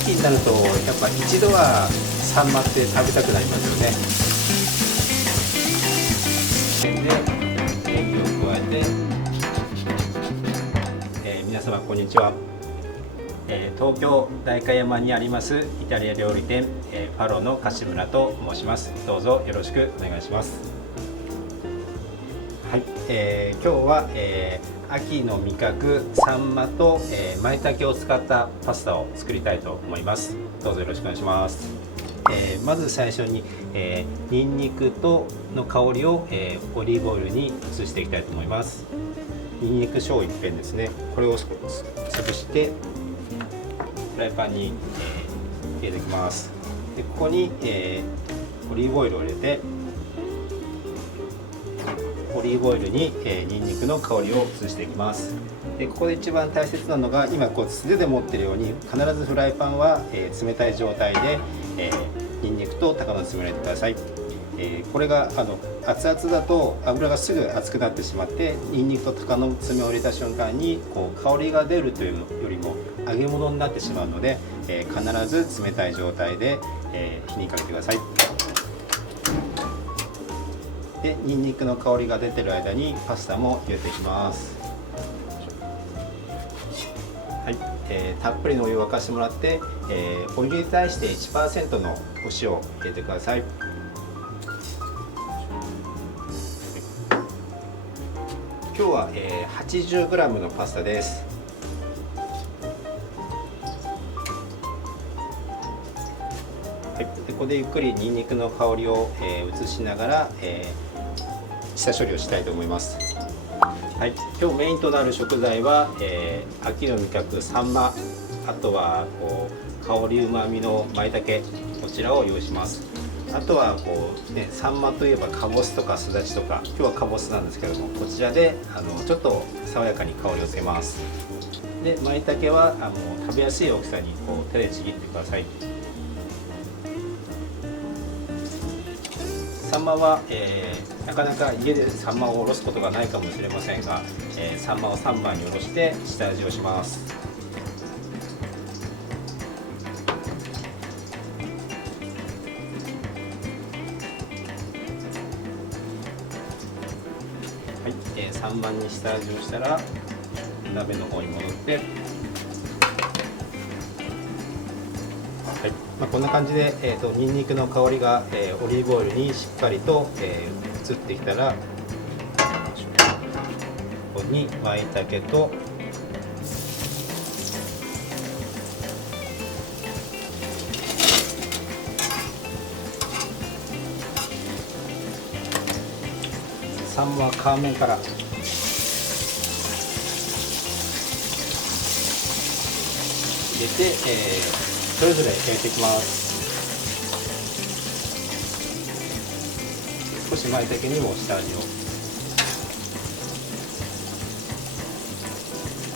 秋になるとやっぱ一度はサンマって食べたくなりますよね。でネギを加えて、皆様こんにちは。東京代官山にありますイタリア料理店、ファロの樫村と申します。どうぞよろしくお願いします。はい、今日は、秋の味覚サンマと、舞茸を使ったパスタを作りたいと思います。どうぞよろしくお願いします。まず最初に、ニンニクの香りを、オリーブオイルに移していきたいと思います。ニンニク小1片ですね。これを潰してフライパンに、入れていきます。でここに、オリーブオイルを入れて、オリーブオイルに、ニンニクの香りを移していきます。でここで一番大切なのが、今こう素手で持っているように必ずフライパンは、冷たい状態で、ニンニクと高菜を入れてください。これが熱々だと油がすぐ熱くなってしまって、ニンニクと鷹の爪を入れた瞬間にこう香りが出るというのよりも揚げ物になってしまうので、必ず冷たい状態で、火にかけてください。でニンニクの香りが出てる間にパスタも入れていきます。はい、たっぷりのお湯を沸かしてもらって、お湯に対して 1% のお塩を入れてください。今日は、80g のパスタです。はい、でここでゆっくりニンニクの香りを、移しながら、下処理をしたいと思います。はい、今日メインとなる食材は、秋の味覚サンマ、あとはこう香りうまみの舞茸、こちらを用意します。あとはこう、ね、サンマといえばかぼすとかすだちとか、今日はかぼすなんですけども、こちらでちょっと爽やかに香りをつけます。で舞茸は食べやすい大きさにこう手でちぎってください。サンマは、なかなか家でサンマをおろすことがないかもしれませんが、サンマを3番におろして下味をします。はい、3番に下味をしたら鍋の方に戻って、はい、こんな感じで、ニンニクの香りが、オリーブオイルにしっかりと、移ってきたら、ここに舞茸とサンマは皮面から入れて、それぞれ焼いていきます。少し舞茸にも下味を。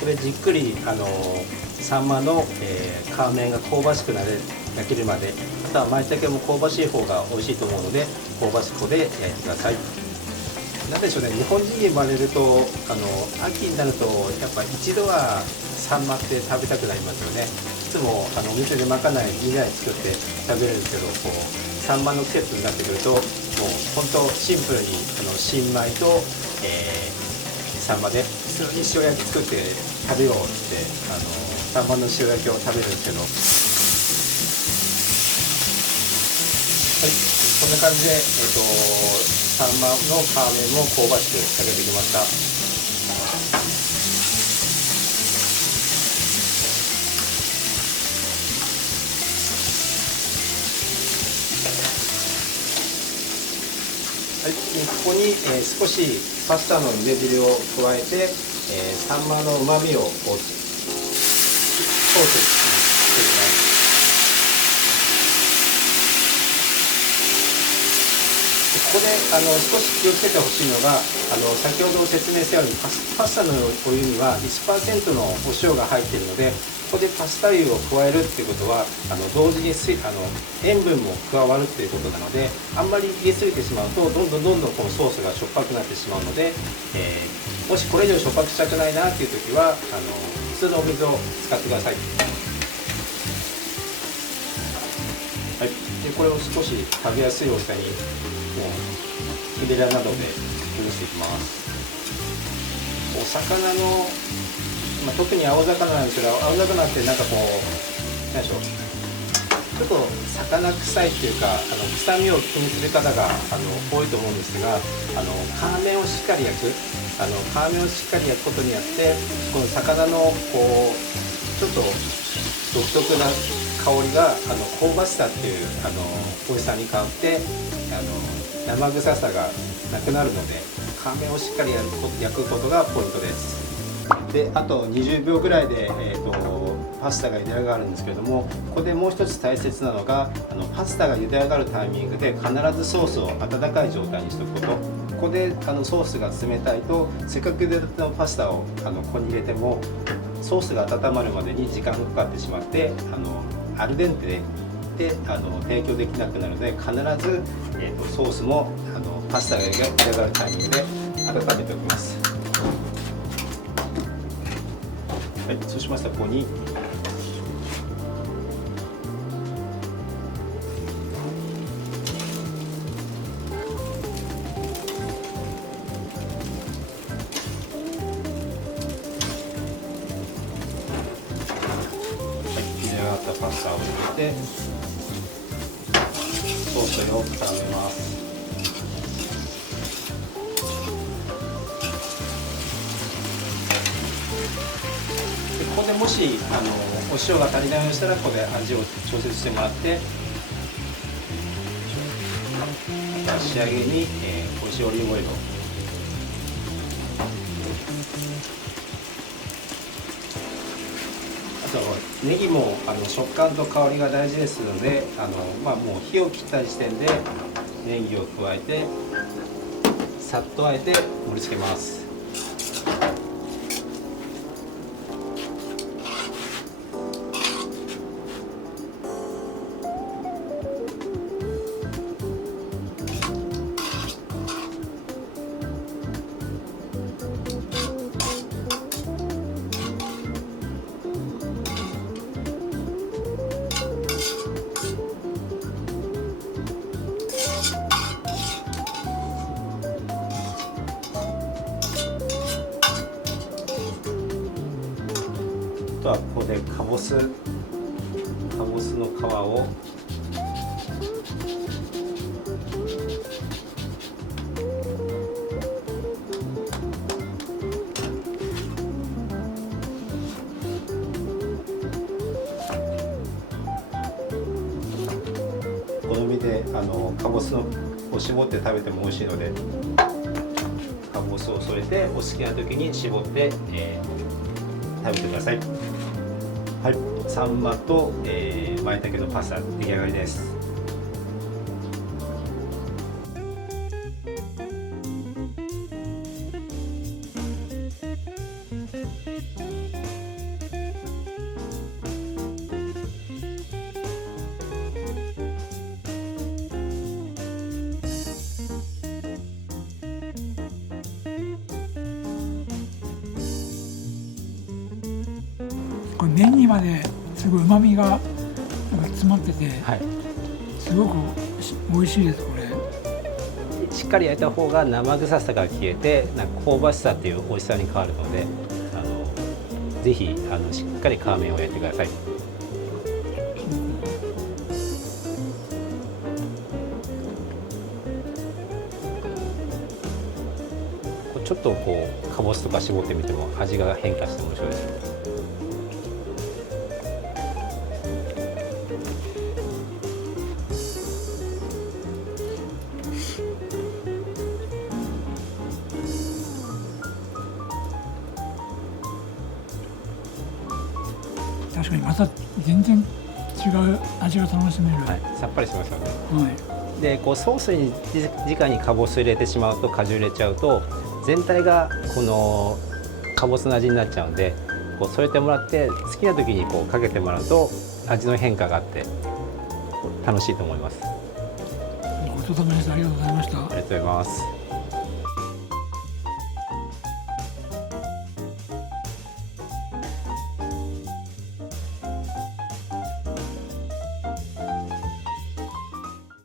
これじっくりサンマの、皮面が香ばしく焼けるまで、あとは舞茸も香ばしい方が美味しいと思うので、香ばしくで焼いてください。なんでしょうね、日本人に生まれると秋になるとやっぱ一度はサンマって食べたくなりますよね。いつもお店でまかない2台作って食べるんですけど、こうサンマの季節になってくるともう本当シンプルに新米と、サンマで普通に塩焼き作って食べようってサンマの塩焼きを食べるんですけど、はい、こんな感じで、サンマの皮面も香ばしく焼けてきました。はい、ここに、少しパスタの茹で汁を加えて、サンマのうまみをソースしていきます。ここで少し気をつけてほしいのが、先ほど説明したようにパスタのお湯には 1% のお塩が入っているので、ここでパスタ湯を加えるっていうことは同時に塩分も加わるっていうことなので、あんまり入れすぎてしまうとどんどんこのソースがしょっぱくなってしまうので、もしこれ以上しょっぱくしたくないなっていう時は普通のお水を使ってください。でこれを少し食べやすい大きさにもう木べらなどで崩していきます。お魚の、特に青魚なんですけど、青魚ってなんかこう何でしょう、ちょっと魚臭いっていうか臭みを気にする方が多いと思うんですが、皮面をしっかり焼く皮面をしっかり焼くことによってこの魚のこうちょっと独特な香りが香ばしさっていう美味しさに変わって生臭さがなくなるので、皮面をしっかり焼くことがポイントです。であと20秒ぐらいで、パスタが茹で上がるんですけれども、ここでもう一つ大切なのがパスタが茹で上がるタイミングで必ずソースを温かい状態にしておくこと。ここでソースが冷たいとせっかく茹でたてのパスタをここに入れてもソースが温まるまでに時間がかかってしまってアルデンテで提供できなくなるので、必ず、ソースもパスタが茹で上がるタイミングで温めておきます。はい、そうしましたらここに茹で上がったパスタを入れてソースをよく絡めます。ここでもしお塩が足りないようでしたらここで味を調節してもらって、あとは仕上げに、美味しいオリーブオイルをあとネギも食感と香りが大事ですのでもう火を切った時点でネギを加えてさっとあえて盛り付けます。あとはここでかぼすの皮を好みでかぼすを絞って食べても美味しいので、かぼすを添えてお好きな時に絞って、食べてください。はい、サンマと、舞茸のパスタ出来上がりです。これ麺にまですごい旨味がなんか詰まってて、はい、すごく美味しいです。これしっかり焼いた方が生臭さが消えてなんか香ばしさっていう美味しさに変わるのでぜひしっかり皮面を焼いてください。ちょっとこうかぼすとか絞ってみても味が変化して面白いです。確かにまた全然違う味が楽しめる。はい、さっぱりしますよね。はい。でこうソースに直にかぼす入れてしまうと果汁入れちゃうと全体がこのかぼすの味になっちゃうんで、こう添えてもらって好きな時にこうかけてもらうと味の変化があって楽しいと思います。ごちそうさまでした。ありがとうございました。ありがとうございます。